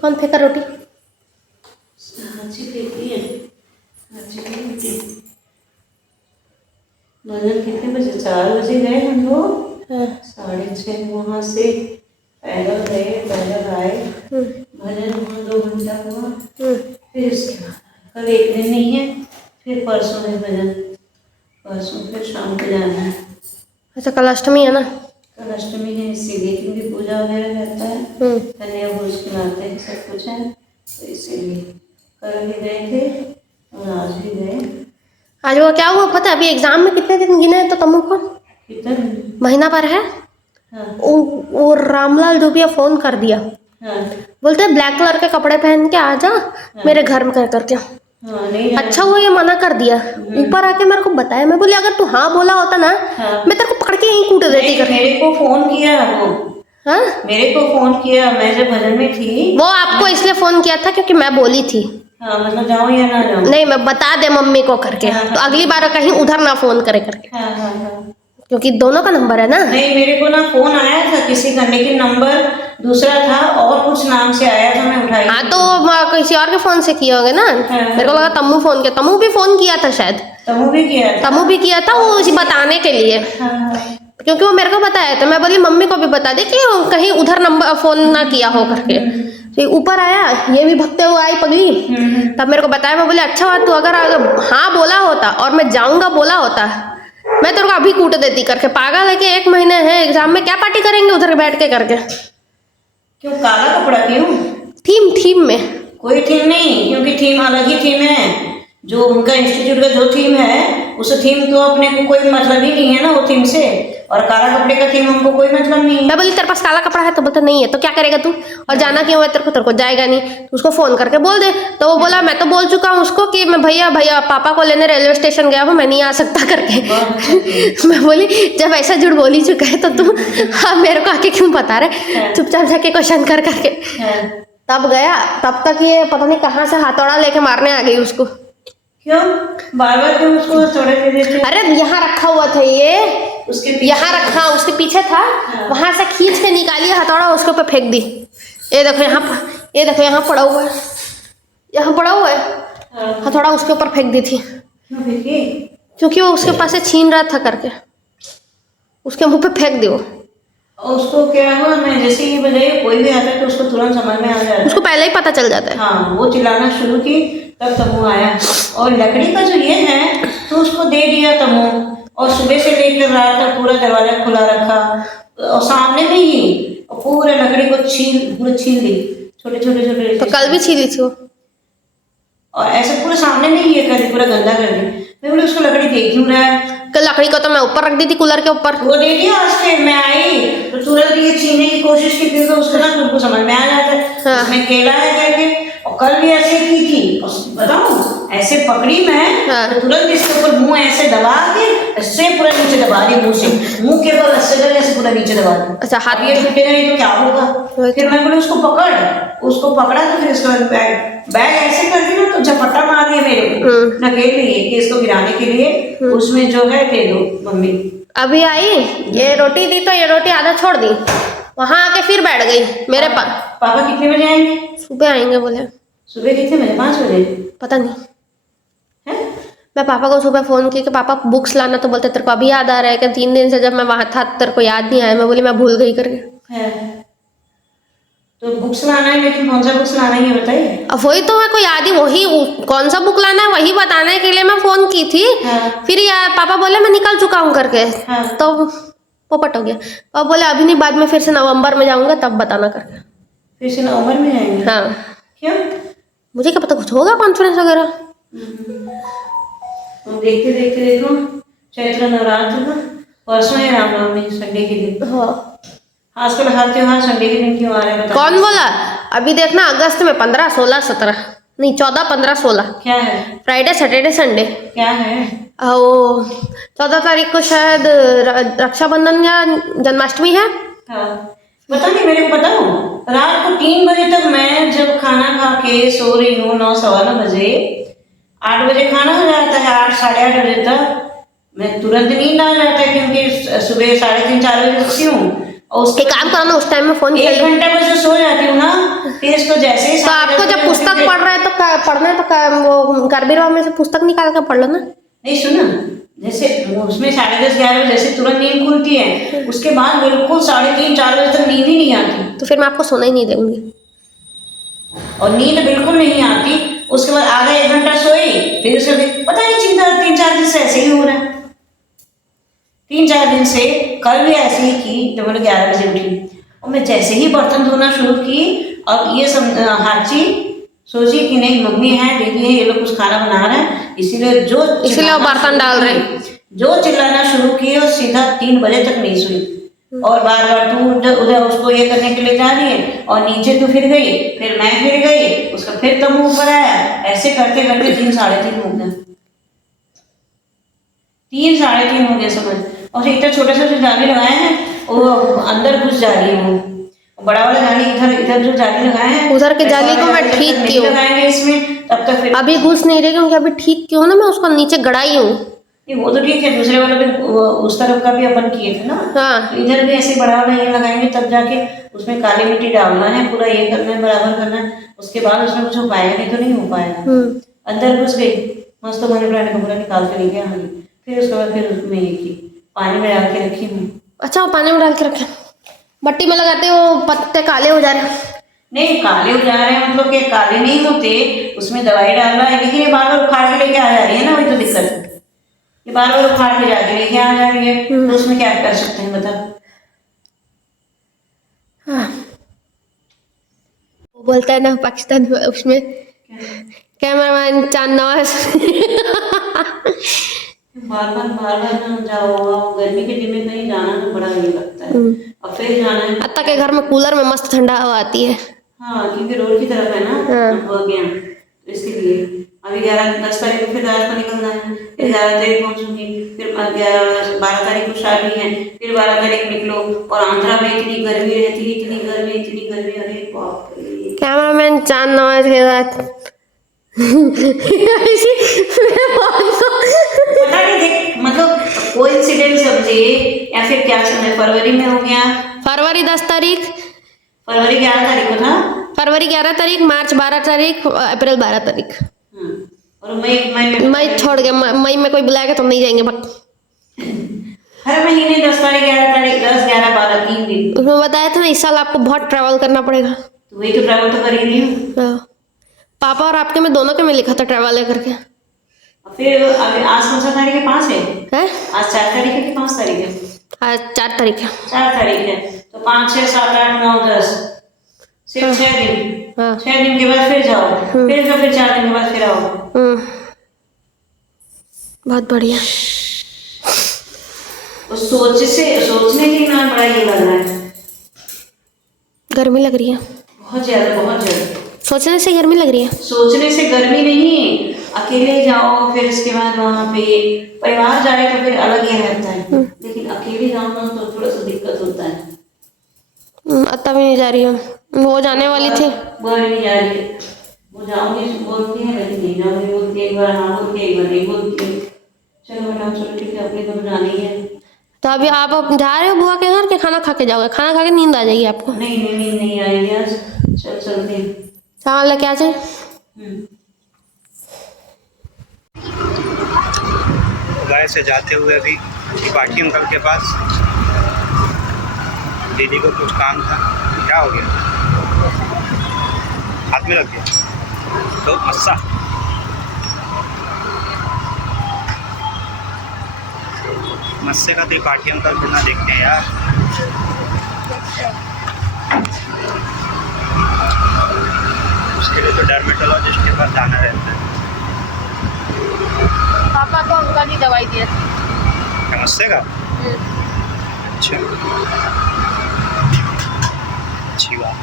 कौन फेंका रोटी? अच्छी फेंकी है, अच्छी फेंकी। भजन कितने बजे? 4 बजे गए हम लोग। 6:30 वहाँ से पैदल गए, पैदल आए। भजन हुआ 2 घंटा हुआ। फिर इसके बाद कल एक दिन नहीं है, फिर परसों है भजन। परसों फिर शाम को जाना है। अच्छा, कल अष्टमी है ना? कल अष्टमी है, इसीलिए क्योंकि पूजा वगैरह रहता है, कन्या भोज खिलाते हैं, सब कुछ है, तो इसीलिए कल भी गए थे और आज भी गए। आज वो क्या हुआ पता है? अभी एग्जाम में कितने दिन गिने हैं तो तमु को कितना दिन? महीना पर है। हाँ वो रामलाल दुबिया फोन कर दिया, हाँ बोलते ब्लैक कलर के कपड़े पहन के आ जा मेरे घर में कर करके। हाँ, नहीं जाना। अच्छा हुआ ये मना कर दिया, ऊपर आके मेरे को बताया। मैं बोली अगर तू हाँ बोला होता ना, मैं तेरे को पकड़ के यहीं कूट देती कर। मेरे को फोन किया वो। हाँ, मेरे को फोन किया, मैं जब भजन में थी। वो आपको इसलिए फोन किया था क्योंकि मैं बोली थी हाँ, मतलब जाऊँ या ना जाऊँ। नहीं, मैं बता दे मम्मी को करके, तो अगली बार कहीं उधर ना फोन करे करके, हाँ हाँ हाँ। क्योंकि दोनों का नंबर है ना। नहीं, मेरे को ना फोन आया था किसी का, लेकिन नंबर दूसरा था और कुछ नाम से आया था, मैं उठाई। हाँ, तो किसी और के फोन से किए होंगे ना। मेरे को लगा तम्मू फोन किया, तम्मू भी फोन किया था शायद। तमु भी किया था। तम्मू भी किया था, वो उसी बताने के लिए, क्योंकि वो मेरे को बताया था। मैं बोली मम्मी को भी बता दे कि कहीं उधर नंबर फोन ना किया हो करके। तो ऊपर आया, ये भी भगते हुए आई पगली, तब मेरे को बताया। मैं बोली अच्छा बात, तू अगर हाँ बोला होता और मैं जाऊंगा बोला होता, मैं तेरे को अभी कूट देती करके। पागल है कि 1 महीने है एग्जाम में, क्या पार्टी करेंगे उधर बैठ के करके? क्यों काला कपड़ा क्यों? थीम में कोई थीम नहीं, क्योंकि थीम अलग ही थीम है। जो उनका इंस्टीट्यूट का जो थीम है, उस थीम तो अपने को कोई मतलब ही नहीं है ना वो थीम से, और काला कपड़े का थीम हमको कोई मतलब नहीं है। मैं बोली तेरे पास काला कपड़ा है? तो बोलता नहीं है। तो क्या करेगा तू? और जाना क्यों है तेरे को जाएगा नहीं, तो उसको फोन करके बोल दे। तो वो बोला मैं तो बोल चुका हूँ उसको कि मैं भैया पापा को लेने रेलवे स्टेशन गया हूँ, मैं नहीं आ सकता करके। मैं बोली जब ऐसा झूठ बोल ही चुका है तो तू हाँ मेरे को आके क्यों बता रहे? चुपचाप जाके क्वेश्चन कर करके। तब गया, तब तक ये पता नहीं कहाँ से हथौड़ा लेके मारने आ गई उसको। क्यों बार बार क्यों उसको थोड़े दे देते? अरे यहाँ रखा हुआ था ये, उसके यहाँ रखा, उसके पीछे था, वहां से खींच के निकाली हथौड़ा, उसके ऊपर फेंक दी। ये देखो यहाँ, ये देखो यहाँ पड़ा हुआ है, यहाँ पड़ा हुआ है हथौड़ा, उसके ऊपर फेंक दी थी। क्यों फेंकी? क्योंकि वो उसके पास से छीन रहा था करके, उसके मुंह पे फेंक दी वो। और उसको क्या हुआ? मैं जैसे ही बजाई, कोई भी आता है तो उसको तुरंत समझ में आ जाता है, उसको पहले ही पता चल जाता है। हाँ, वो चिल्लाना शुरू की तब तमु आया। और लकड़ी का जो ये है तो उसको दे दिया तमु, और सुबह से लेकर रात तक पूरा दरवाजा खुला रखा, और सामने में ही पूरे लकड़ी को छील दी, छोटे छोटे। तो कल भी छीली थी वो, और ऐसे पूरे सामने में ही ये कर दी, पूरा गंदा कर दी। मैं बोली उसको लकड़ी देख क्यों रहा है? कल लकड़ी को तो मैं ऊपर रख दी थी, कूलर के ऊपर। वो दे दिया, आज फिर मैं आई तो तुरंत ये छीनने की कोशिश की थी, तो उसको ना तुमको समझ में आ जाता है उसमें केला है करके। और कल भी ऐसे की थी, बताऊं ऐसे पकड़ी मैं, तो तुरंत इसके ऊपर मुंह ऐसे दबा के इससे पूरा नीचे दबा दी, मुंह से, मुंह के बल ऐसे करके ऐसे पूरा नीचे दबा दी। अच्छा, हाथ ये टूटेगा नहीं तो क्या होगा? फिर मैं बोली उसको पकड़ा, तो फिर इसका बैग ऐसे कर दी ना, तो झपट्टा मार दिया मेरे को नकेल लिए कि इसको गिराने के लिए, उसमें जो है दे दो मम्मी। अभी आई, ये रोटी दी तो ये रोटी आधा छोड़ दी, वहां आके फिर बैठ गई मेरे पास। पापा कितने बजे आएंगे? सुबह आएंगे बोले। सुबह कितने बजे? 5 बजे? पता नहीं है? मैं पापा को सुबह फोन की कि पापा बुक्स लाना, तो बोलते तेरे को अभी याद आ रहा है कि 3 दिन से जब मैं वहां था तेरे को याद नहीं आया। मैं बोली मैं भूल गई करके। है तो बुक्स लाना है, लेकिन कौन सा बुक्स लाना है ये बताइए। अब वही तो मेरे को याद ही, वही कौन सा बुक लाना है वही बताने के लिए मैं फोन की थी। फिर यार पापा बोले मैं निकल चुका हूँ करके, तो पोपट हो गया। पापा बोले अभी नहीं, बाद में फिर से नवंबर में जाऊंगा तब बताना करके। फिर से नवंबर में जाएंगे? हाँ। क्यों? मुझे क्या पता, कुछ होगा कॉन्फ्रेंस वगैरह। देखते देखो चैत्र नवरात्र का परसों है रामनवमी, संडे के दिन। हाँ, आजकल हर त्योहार संडे के दिन क्यों आ रहे हैं? कौन बोला? अभी देखना अगस्त में 15, 16, 17 नहीं 14, 15, 16 क्या है? Friday, Saturday, Sunday. क्या है? वो 14 तारीख को शायद रक्षाबंधन या जन्माष्टमी है। हाँ, पता नहीं, मेरे को बताओ, रात को 3 बजे तक मैं जब खाना खा के सो रही हूँ, 9, सवा 9 बजे, 8 बजे खाना हो जाता है, 8, साढ़े 8 बजे तक मैं तुरंत नींद आ जाता है, क्योंकि सुबह 3:30, 4 बजे उठती हूँ, और उसके एक काम करो ना, उस टाइम में फोन खेल 1 घंटे में जो सो जाती हूँ ना, फिर इसको जैसे ही तो आपको जब पुस्तक पढ़ रहे हैं तो पढ़ना है तो वो करबीरवा में से पुस्तक निकाल कर पढ़ लो ना। नहीं सुनो, जैसे उसमें 10:30-11 बजे जैसे तुरंत नींद खुलती है, उसके बाद बिल्कुल 3:30-4 बजे तक नींद ही नहीं आती, तो फिर मैं आपको सोना ही नहीं दूंगी। और नींद बिल्कुल नहीं आती। उसके बाद आधा 1 घंटा सोई, फिर उसके बाद पता नहीं चिंता 3-4 दिन से ऐसे ही हो रहा है। 3-4 दिन से कल भी ऐसे ही की, जब मैंने 11 बजे उठी और मैं जैसे ही बर्तन धोना शुरू की, अब ये हाची सोची कि नहीं मम्मी है, दीदी है, ये लोग कुछ खाना बना रहे हैं, इसीलिए वो बर्तन डाल रहे हैं, जो चिल्लाना शुरू किए और सीधा 3 बजे तक नहीं सोई। और बार बार तू उधर उसको ये करने के लिए जा रही है, और नीचे तू फिर गई, फिर मैं फिर गई, उसका फिर तब मुंह ऊपर आया, ऐसे करते करते 3-3:30 हो गया। 3-3:30 हो गया समझ। और इतना छोटा सा जो जाली लगाए हैं वो अंदर घुस जा रही है, वो बड़ा वाला जाली इधर जो जाली लगाए हैं, उधर के जाली को मैं ठीक क्यों लगाएंगे इसमें, तब तक फिर अभी घुस नहीं रही, क्योंकि अभी ठीक क्यों ना, मैं उसको नीचे गड़ाई हूँ। वो तो ठीक है, दूसरे वाला भी उस तरफ का भी अपन किए थे ना। हाँ। तो इधर भी ऐसे बड़ा वाला ये लगाएंगे, तब जाके उसमें काली मिट्टी डालना है, पूरा ये करना है, बराबर करना है, उसके बाद उसमें कुछ हो पाएगा, नहीं तो नहीं हो पाएगा। अंदर घुस गई, मस्त मनी प्लांट का पूरा निकाल के लेके आ गई, फिर उसके बाद फिर उसमें ये की पानी में डाल के रखी हूँ। अच्छा, वो पानी में डाल के रखे, मट्टी में लगाते वो पत्ते काले हो जा रहे हैं। नहीं काले हो जा रहे हैं मतलब कि काले नहीं होते, उसमें दवाई डालना है, लेकिन ये बार बार उखाड़ के लेके आ जा रही है ना, वही तो दिक्कत है, ये बार बार उखाड़ के जाके लेके आ जा रही है, तो उसमें क्या कर सकते हैं बता। हाँ। वो बोलता है ना पाकिस्तान में, उसमें कैमरामैन चांद नवाज बार बार ना जाओ, गर्मी के दिन में कहीं जाना तो बड़ा ये लगता है, अब फिर जाना है। अत्ता के घर में कूलर में मस्त ठंडा हवा आती है। हाँ, क्योंकि रोड की तरफ है ना, हो गया तो इसलिए अभी 11-10 तारीख को फिर रात को निकलना है, फिर 11 तारीख पहुंचूंगी, फिर 12 तारीख को शादी है, फिर 12 तारीख निकलो, और आंध्रा में इतनी गर्मी रहती है, इतनी गर्मी, अरे बाप रे। कैमरामैन चांद नवाज के साथ पता नहीं देख, मतलब कोइंसिडेंस समझे या फिर क्या समझे, फरवरी में हो गया, फरवरी 10 तारीख, फरवरी 11 तारीख को था, फरवरी 11 तारीख, मार्च 12 तारीख, अप्रैल 12 तारीख, और मई छोड़ के मई में कोई बुलाएगा तो नहीं जाएंगे। हर महीने 10 तारीख 11 तारीख 10 11 12 3 दिन। उसमें बताया था ना इस साल आपको बहुत ट्रैवल करना पड़ेगा, तो वही तो ट्रैवल तो कर ही रही हूँ। पापा और आपके में दोनों के में लिखा था ट्रैवल करके। फिर अभी आज कौन सा तारीख है, 5 है, आज 4 तारीख है कि 5 तारीख है, आज 4 तारीख है, 4 तारीख है, तो 5 6 7 8 9 10 सिर्फ 6 दिन, 6 दिन के बाद फिर जाओ, फिर 4 दिन के बाद फिर आओ। बहुत बढ़िया। सोचने के ना बड़ा ये लग रहा है, गर्मी लग रही है बहुत ज्यादा। सोचने से गर्मी लग रही है, सोचने से गर्मी नहीं, अकेले जाओ, फिर इसके बाद वहाँ पे परिवार जाए तो फिर अलग ही रहता है, लेकिन अकेले जाओ ना तो थोड़ा सा दिक्कत होता है। अत्ता भी नहीं जा रही है, वो जाने वाली थी, वो नहीं जा रही है, वो जाऊंगी बोलती है, लेकिन नहीं जाऊंगी बोलती है, एक बार हाँ बोलती है, एक बार नहीं बोलती है। चलो बेटा चलो ठीक है, अपनी तो जानी है। तो अभी आप जा रहे हो बुआ के घर के, खाना खा के जाओगे? खाना खा के नींद आ जाएगी आपको? नहीं आएगी आज, चलते हैं, सामान लेके आ जाए। गाय से जाते हुए अभी त्रिपाठी अंकल के पास, दीदी को कुछ काम था, क्या हो गया, हाथ में लग गया तो मस्सा। मस्से का त्रिपाठी अंकल बिना देखते हैं यार। उसके लिए तो डर्मेटोलॉजिस्ट के पास जाना रहता है। पापा को अंकल ही दवाई दिया था। क्या मस्से का? अच्छा, अच्छी बात।